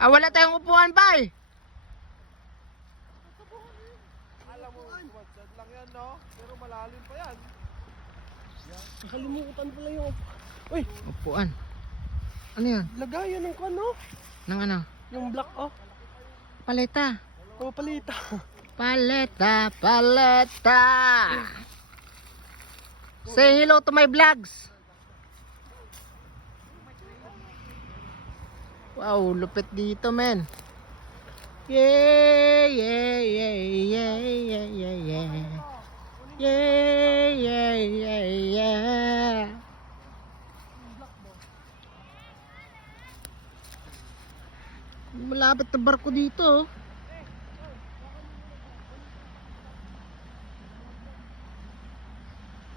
Wala tayong upuan ba eh. Alam mo, tumadsad lang yan, no? Pero malalim pa yan. Nakalimutan pala yung... Uy! Upuan. Ano yan? Lagayan ng kano? Nang ano? Yung black, oh. Paleta. O, palita. Paleta, paleta. Say hello to my vlogs. Wow, lupit dito, men. Yeah, yeah, yeah, yeah, yeah, yeah, yeah. Yeah, yeah, yeah, yeah. Malapit na barko dito.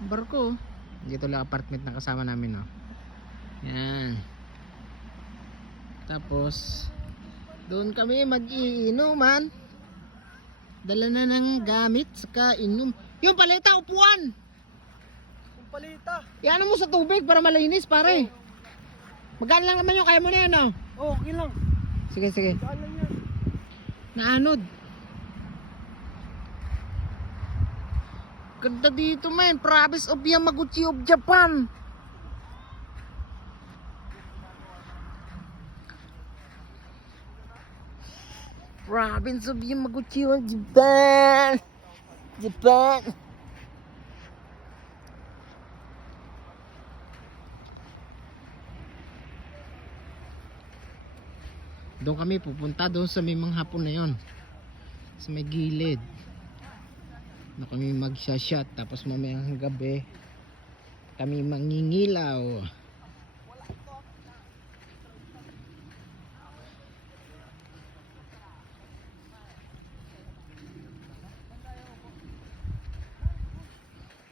Barko. Dito lang apartment na kasama namin, no. Yan. Tapos doon kami mag-iinuman. Dala na ng gamit saka inom. Yung paleta, upuan. Yung palita. Iano mo sa tubig para malinis, pare. Magaan lang naman yung kaya mo na yan, no. Oh, okay lang. Sige, sige. Saan lang yan? Naanod. Ganda dito, man. Province of Yamaguchi of Japan. Province of Yamaguchi of Japan. Japan. Doon kami pupunta doon sa may mga hapon na yon. Sa may gilid. Na kami magsha-shot tapos mamayang gabi kami mangingilaw.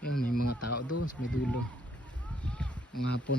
Yung may mga tao doon sa may dulo. Mga hapon.